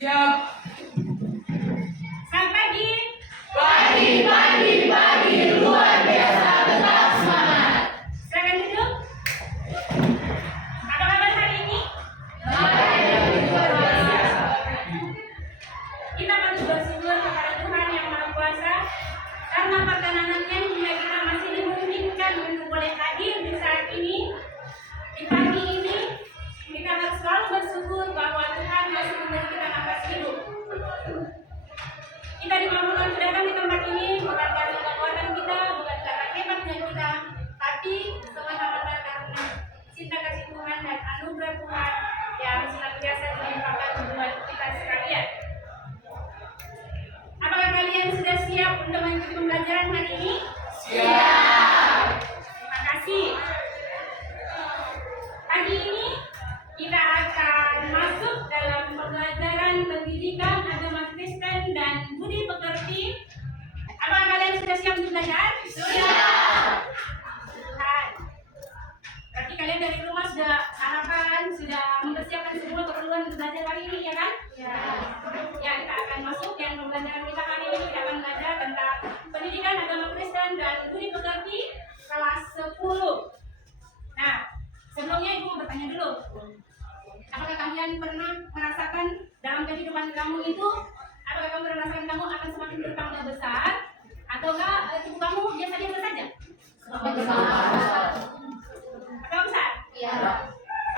Siap. Selamat pagi. Pagi luar biasa, tetap semangat. Silakan duduk. Apa kabar hari ini? Luar biasa. Kita patut bersyukur kepada Tuhan yang Maha Kuasa karena perkenanannya hingga kita masih dimungkinkan untuk boleh hadir di saat ini. Di pagi ini kita harus selalu bersyukur bahwa Tuhan masih memberi kita nafas hidup. Kita dimampukan datang di tempat ini bukan karena kekuatan kita, bukan karena hebatnya kita, tapi semata-mata karena cinta kasih Tuhan dan anugerah Tuhan yang senantiasa dilimpahkan buat kita sekalian. Apakah kalian sudah siap untuk mengikuti pembelajaran hari ini? Siap. Terima kasih. Pagi ini kita akan masuk dalam pembelajaran pendidikan agama Kristen dan budi pekerti. Apakah kalian sudah siap untuk belajar? Siap. Tuhan. Berarti kalian dari rumah sudah sarapan, sudah mempersiapkan semua keperluan untuk belajar hari ini, ya kan? Ya, kita akan masuk yang pembelajaran kita hari ini. Kita akan belajar tentang pendidikan agama Kristen dan budi pekerti kelas 10. Nah, sebelumnya Ibu mau bertanya dulu. Apakah kalian pernah merasakan dalam kehidupan kamu itu, apakah kamu merasakan kamu akan semakin bertambah besar, ataukah tubuh kamu biasa-biasa saja? Semakin besar. Atau besar? Iya.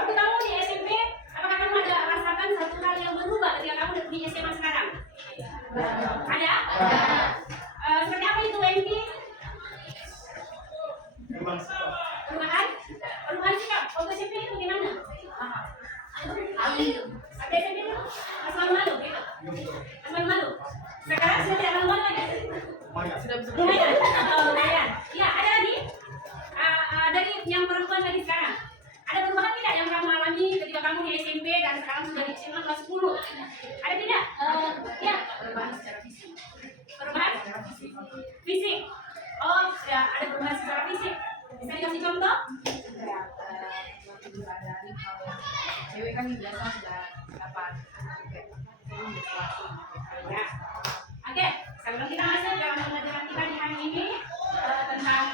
Waktu kamu di SMP, apakah kamu ada merasakan satu hal yang berubah ketika kamu di SMA sekarang? Ada? Seperti apa itu, Wendy? Perubahan? Perubahan sikap. Waktu SMP itu gimana? Waktu SMP itu pas malu-malu gitu? Pas malu-malu? Sekarang sudah tidak malu-malu lagi? Lumayan. Lumayan. Ya, ada lagi? Dari yang perempuan tadi sekarang, ada perubahan tidak yang kamu alami ketika kamu di SMP dan sekarang sudah di SMA kelas 10? Ada tidak? Ya. Perubahan secara fisik. Perubahan? Fisik. Oh, sudah ada perubahan secara fisik. Bisa dikasih contoh? Dari kalau cewek kan biasa sudah dapat Ya. Oke, sebelum kita masuk dalam pembelajaran kita di hari ini tentang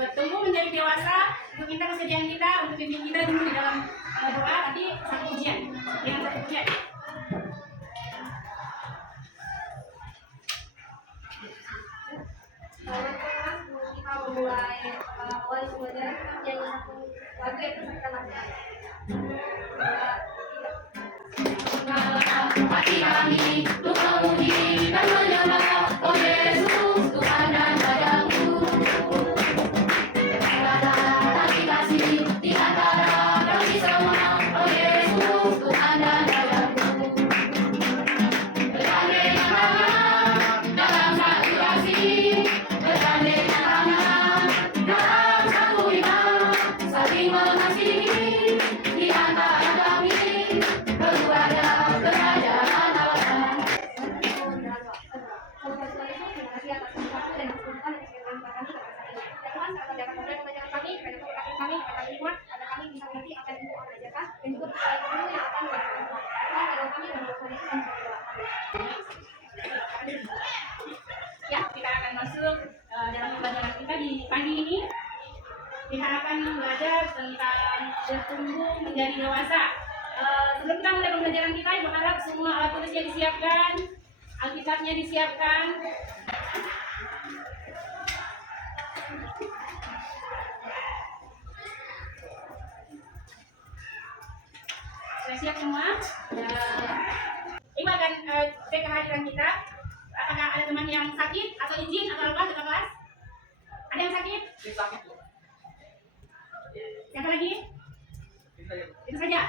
bertumbuh menjadi dewasa, untuk minta kesediaan kita untuk pimpin kita dulu di dalam doa, nanti satu ujian, dengan satu ujian. Kita memulai awal pembelajaran yang satu lagu yang kita lakukan. Hati kami untuk memuji dan menyembah, oh Yesus Tuhan dan Rajaku. Tiada tali kasih di antara kami semua, oh Yesus Tuhan dan Rajaku. Bergandeng tangan dalam satu kasih, bergandeng tangan dalam satu iman, saling mengasihi di antara kami, keluarga kerajaan Allah. Ya, kita akan masuk dalam pembelajaran kita di pagi ini. Kita akan belajar tentang bertumbuh menjadi dewasa. Sebelum kita mulai pembelajaran kita, Ibu harap semua alat tulisnya disiapkan, Alkitabnya disiapkan. Sudah siap semua? Ibu akan cek kehadiran kita. Apakah ada teman yang sakit atau izin atau apa ke kelas? Ada yang sakit? Siapa lagi? Itu saja.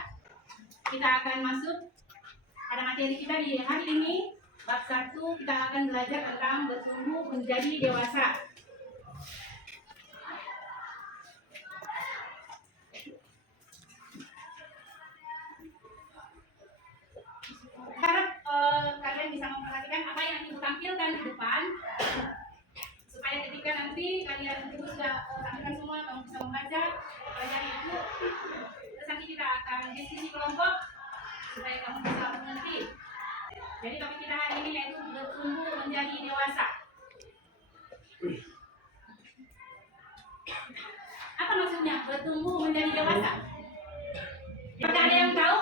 Kita akan masuk pada materi kita di hari ini. Bab 1 kita akan belajar tentang bertumbuh menjadi dewasa. Harap kalian bisa memperhatikan apa yang Ibu tampilkan di depan, supaya ketika nanti kalian Ibu sudah tampilkan semua, kamu bisa membaca pelajaran Ibu. Terus nanti kita akan diskusi kelompok supaya kamu bisa mengerti. Jadi topik kita hari ini yaitu bertumbuh menjadi dewasa. Apa maksudnya bertumbuh menjadi dewasa? Apakah ada yang tahu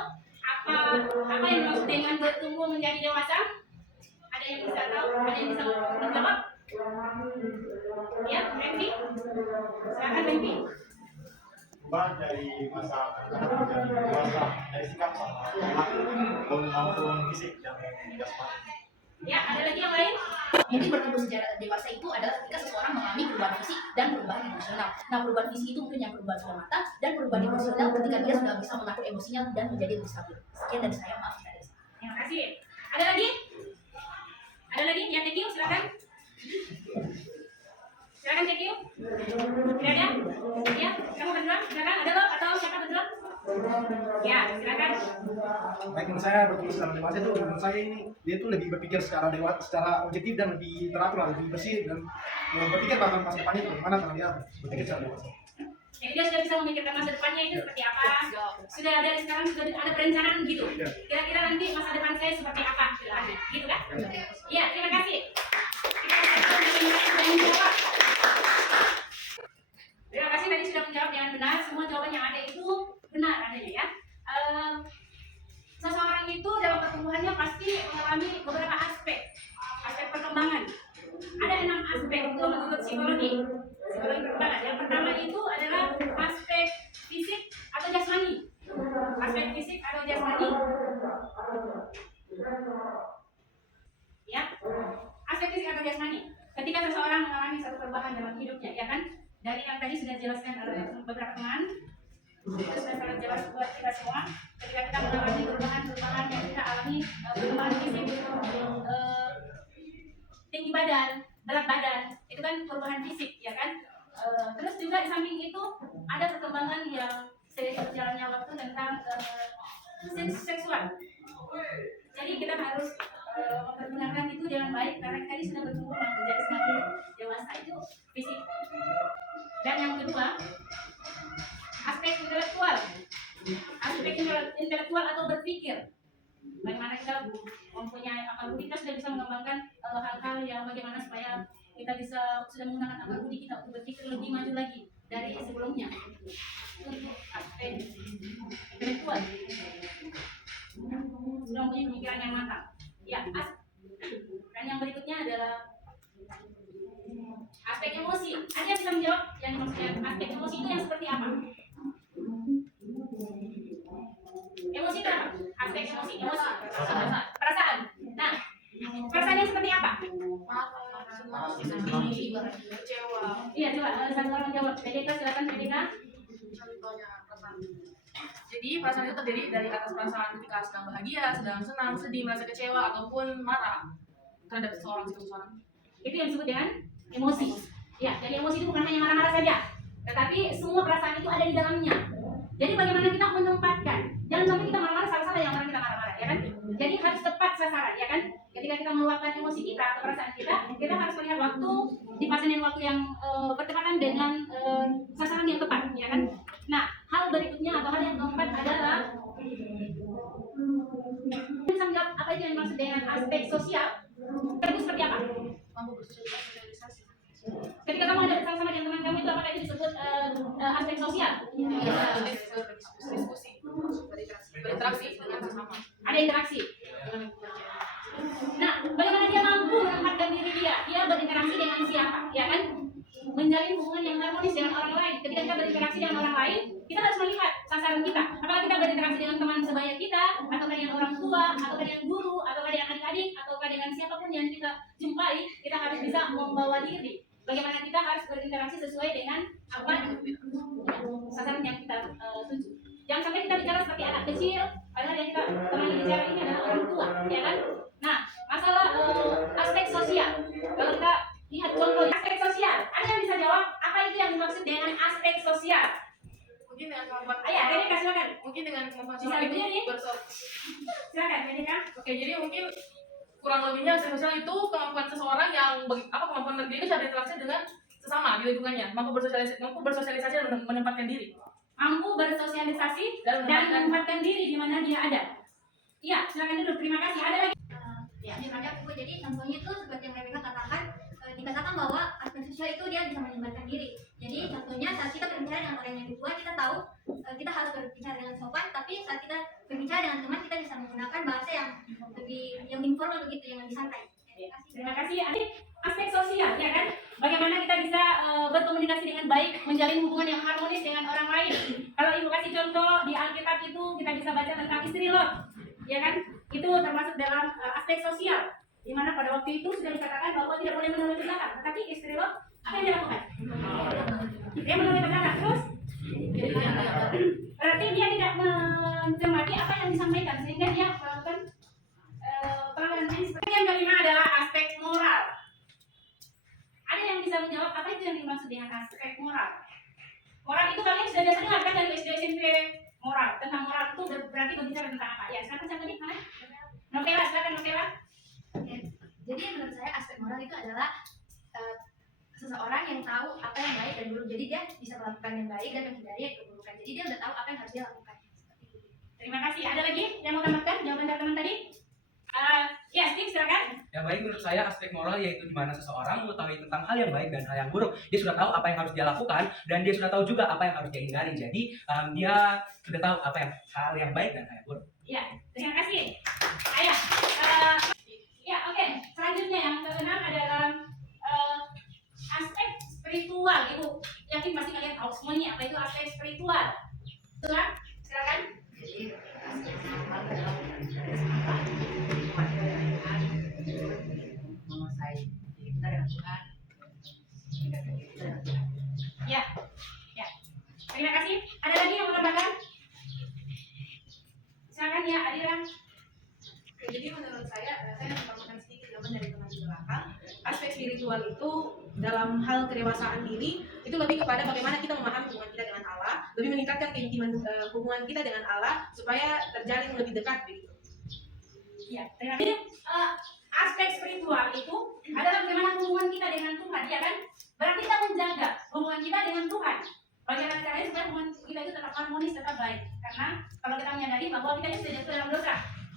apa yang dimaksud dengan bertumbuh menjadi dewasa? Ada yang bisa tahu? Ada yang bisa menjawab? Ya, Renvi? Silakan Renvi. Perubahan dari masa kanak-kanak menjadi dewasa, dari sikap sama perilaku maupun fisik dan jasmani. Ya, ada lagi yang lain? Mungkin bertumbuh secara dewasa itu adalah ketika seseorang mengalami perubahan fisik dan perubahan emosional. Nah, perubahan fisik itu mungkin yang perubahan sudah mata, dan perubahan emosional ketika dia sudah bisa mengatur emosinya dan menjadi lebih stabil. Sekian dari saya, maaf dari saya. Terima kasih. Ada lagi? Ada lagi? Ya, thank you. Silakan. Silakan thank you. Tidak ada? Ya, kamu berdua. Silakan. Ada loh atau siapa berdua? Ya, silakan. Baik, menurut saya bertumbuh secara dewasa itu menurut saya ini dia tuh lebih berpikir secara dewasa, secara objektif dan lebih teratur, lebih bersih dan berpikir bahkan masa depannya itu bagaimana kalau dia berpikir secara dewasa. Jadi dia sudah bisa memikirkan masa depannya itu seperti apa. Sudah dari sekarang sudah ada perencanaan gitu. Kira-kira nanti masa depan saya seperti apa? Gitu kan? Iya, terima kasih. Terima kasih tadi sudah menjawab dengan benar. Semua jawaban yang ada itu benar adanya ya. Seseorang itu dalam pertumbuhannya pasti mengalami beberapa aspek perkembangan. Ada 6 aspek itu menurut psikologi perkembangan. Yang pertama itu adalah aspek fisik atau jasmani. Aspek fisik atau jasmani. Ya, aspek fisik atau jasmani. Ketika seseorang mengalami satu perubahan dalam hidupnya, ya kan? Dari yang tadi sudah dijelaskan oleh beberapa teman, itu sudah sangat jelas buat kita semua. Ketika kita mengalami perubahan yang kita alami, perubahan fisik, tinggi badan, berat badan, itu kan perubahan fisik, ya kan? Terus juga di samping itu ada perkembangan yang seiring berjalannya waktu tentang seksual. Jadi kita harus mempergunakan itu dengan baik karena tadi sudah bertumbuh menjadi semakin dewasa itu fisik. Dan yang kedua, aspek intelektual. Aspek intelektual atau berpikir. Bagaimana kita mempunyai akal budi, kita sudah bisa mengembangkan hal-hal yang bagaimana supaya kita bisa sudah menggunakan akal budi kita untuk berpikir lebih maju lagi dari sebelumnya. Untuk aspek intelektual sudah mempunyai pemikiran yang matang. Ya, dan yang berikutnya adalah aspek emosi. Ada yang bisa menjawab yang maksudnya aspek emosi itu yang seperti apa? Emosi itu apa? Aspek emosi, perasaan. Nah, perasaan yang seperti apa? Kecewa. Iya, coba satu orang menjawab. PDK, silakan PDK. Contohnya perasaan. Jadi perasaan itu terdiri dari atas perasaan ketika sedang bahagia, sedang senang, sedih, merasa kecewa ataupun marah terhadap seseorang. Itu yang disebut dengan emosi. Ya, jadi emosi itu bukan hanya marah-marah saja, tetapi semua perasaan itu ada di dalamnya. Jadi bagaimana kita menempatkan? Jangan sampai kita marah-marah salah-salah yang orang kita marah-marah, ya kan? Jadi harus tepat sasaran, ya kan? Ketika kita meluapkan emosi kita atau perasaan kita harus melihat waktu, dipasang dengan waktu yang bertepatan dengan sasaran yang tepat, ya kan? Nah, hal berikutnya atau hal yang keempat adalah bisa menjawab apa itu yang dimaksud dengan aspek sosial. Itu seperti apa? Mampu bersosialisasi. Ketika kamu ada bersama-sama dengan teman kamu itu apakah itu disebut aspek sosial? Diskusi, berinteraksi dengan sesama. Ada interaksi. Nah, bagaimana dia mampu menempatkan diri dia berinteraksi dengan siapa, ya kan? Menjalin hubungan yang harmonis dengan orang lain. Ketika kita berinteraksi dengan orang lain, kita harus melihat sasaran kita. Apakah kita berinteraksi dengan teman sebaya kita, ataukah dengan orang tua, ataukah dengan guru, ataukah dengan adik-adik, ataukah dengan siapapun yang kita jumpai, kita harus bisa membawa diri. Bagaimana kita harus berinteraksi sesuai dengan apa sasaran yang kita tuju. Jangan sampai kita bicara seperti anak kecil, padahal yang kita temani bicara ini adalah orang tua, ya kan? Nah, masalah aspek sosial. Kalau kita lihat contoh aspek sosial, ada yang bisa jawab apa itu yang dimaksud dengan aspek sosial? Mungkin dengan kemampuan. Ayah, jadi silakan. Mungkin dengan kemampuan Bisa seseorang lebih, itu Silakan, jadi kan? Oke, jadi mungkin kurang lebihnya aspek sosial itu kemampuan seseorang yang kemampuan diri ini bisa berinteraksi dengan sesama di lingkungannya, mampu bersosialisasi dan menempatkan diri. Mampu bersosialisasi dan menempatkan diri di mana dia ada. Iya, silakan dulu. Terima kasih. Ada lagi? contohnya itu seperti yang Rebecca katakan, dikatakan bahwa aspek sosial itu dia bisa menyebarkan diri. Jadi contohnya saat kita berbicara dengan orang yang lebih tua, kita tahu kita harus berbicara dengan sopan, tapi saat kita berbicara dengan teman, kita bisa menggunakan bahasa yang lebih informal begitu, yang lebih santai. Terima kasih. Adik, aspek sosial, ya kan? Bagaimana kita bisa berkomunikasi dengan baik, menjalin hubungan yang harmonis dengan orang lain. Kalau Ibu kasih contoh di Alkitab itu kita bisa baca tentang istri Lot, ya kan? Itu termasuk dalam aspek sosial, di mana pada waktu itu sudah dikatakan bahwa tidak boleh menoleh ke belakang, tetapi istri Lot apa yang dia lakukan? Dia menoleh ke belakang, terus berarti dia tidak mencermati apa yang disampaikan, sehingga dia melakukan pelanggaran prinsip. Yang kelima adalah aspek moral. Ada yang bisa menjawab apa itu yang dimaksud dengan aspek moral? Moral itu kalian sudah biasa dengar kan dari SD SMP moral. Tentang moral itu berarti berbicara tentang apa? Ya, silakan contohnya mana? Novela, silakan Novela. Oke. Jadi menurut saya aspek moral itu adalah seseorang yang tahu apa yang baik dan buruk. Jadi dia bisa melakukan yang baik dan menghindari keburukan. Jadi dia udah tahu apa yang harus dia lakukan. Terima kasih. Ada lagi yang mau tambahkan jawaban dari teman tadi? Ya, Steve, silakan. Yang baik menurut saya aspek moral yaitu di mana seseorang mengetahui tentang hal yang baik dan hal yang buruk. Dia sudah tahu apa yang harus dia lakukan dan dia sudah tahu juga apa yang harus dia hindari. Jadi dia sudah tahu apa yang hal yang baik dan hal yang buruk. Ya, terima kasih. Ayah, ya oke. Selanjutnya yang keenam adalah aspek spiritual. Ibu yakin pasti kalian tahu semuanya apa itu aspek spiritual. Silakan. Jadi aspek spiritual adalah menguasai diri kita dengan Tuhan. Ya, ya. Terima kasih. Ada lagi yang mau tambahkan? Silakan ya, Adira. Jadi menurut saya menambahkan sedikit jawaban dari teman di belakang. Aspek spiritual itu dalam hal kedewasaan diri itu lebih kepada bagaimana kita memahami hubungan kita dengan Allah, lebih meningkatkan keintiman hubungan kita dengan Allah supaya terjalin lebih dekat begitu. Ya, terima kasih. Aspek spiritual itu adalah bagaimana hubungan kita dengan Tuhan, ya kan? Berarti kita menjaga hubungan kita dengan Tuhan. Bagaimana caranya supaya hubungan kita itu tetap harmonis, tetap baik? Karena kalau kita menyadari bahwa kita ini sudah jatuh dalam dosa,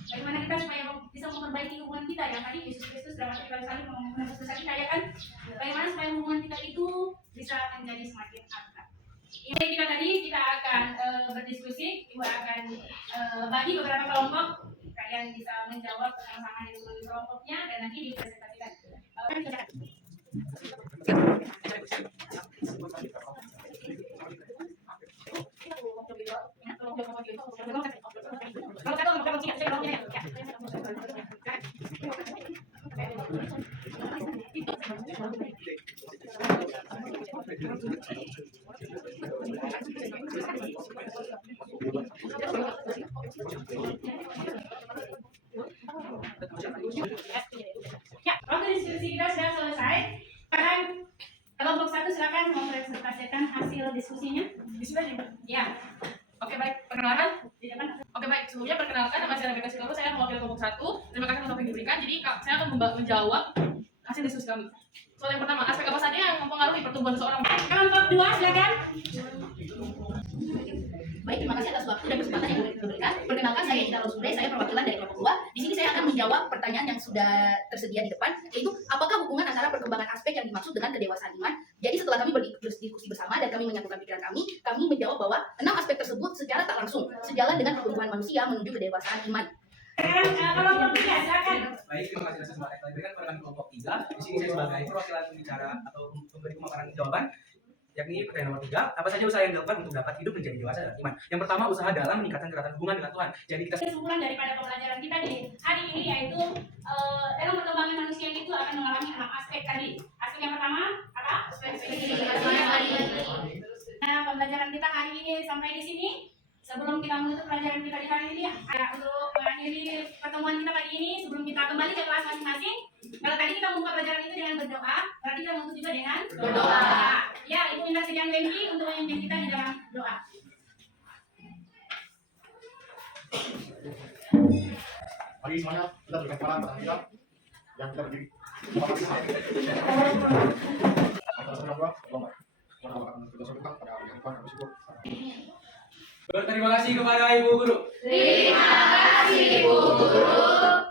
bagaimana kita supaya bisa memperbaiki hubungan kita yang tadi Yesus Kristus sudah mati kayu salib menembus dosa kita, ya kan? Bagaimana supaya hubungan kita itu bisa menjadi semakin akrab? Ini kita tadi kita akan berdiskusi, Ibu akan bagi beberapa kelompok. Kalian bisa menjawab bersama-sama di kelompoknya dan nanti dipresentasikan. Ya, waktu diskusi kita sudah selesai. Sekarang kelompok satu silakan mempresentasikan hasil diskusinya. Ya. Oke baik, perkenalkan. Di depan. Oke baik, sebelumnya perkenalkan nama saya Rebecca Silva, saya mewakili kelompok 1. Terima kasih atas waktu yang diberikan. Jadi saya akan menjawab hasil diskusi kami. Soal yang pertama, aspek apa saja yang mempengaruhi pertumbuhan seseorang? Kelompok 2 silakan. Baik, terima kasih atas waktu dan kesempatan yang diberikan. Perkenalkan, saya Ida Rosule, saya perwakilan dari kelompok 2. Di sini saya akan menjawab pertanyaan yang sudah tersedia di depan, yaitu apakah hubungan antara perkembangan aspek yang dimaksud dengan kedewasaan iman. Jadi setelah kami berdiskusi bersama dan kami menyatukan pikiran kami menjawab bahwa 6 aspek tersebut secara tak langsung sejalan dengan pertumbuhan manusia menuju kedewasaan iman. Sekarang kelompok 3 silakan. Baik, terima kasih atas kesempatan yang telah diberikan kepada kelompok 3. Di sini saya sebagai perwakilan pembicara atau pemberi pemaparan jawaban, yakni pertanyaan nomor 3, apa saja usaha yang dilakukan untuk dapat hidup menjadi dewasa dalam iman? Yang pertama, usaha dalam meningkatkan keratan hubungan dengan Tuhan. Jadi kita Kesimpulan daripada pembelajaran kita di hari ini yaitu dalam perkembangan manusia itu akan mengalami 6 aspek tadi. Aspek yang pertama apa? Aspek spiritual. Nah, pembelajaran kita hari ini sampai di sini. Sebelum kita menutup pelajaran kita di hari ini, untuk mengakhiri pertemuan kita pagi ini, sebelum kita kembali ke kelas masing-masing, kalau tadi kita membuka pelajaran itu dengan berdoa, berarti kita menutup juga dengan berdoa. Ya, Ibu minta sediaan Wendy untuk memimpin kita di dalam doa. Mari semuanya kita berikan salam pada kita yang kita berdiri. berterima kasih kepada Ibu Guru. Terima kasih, Bu Guru.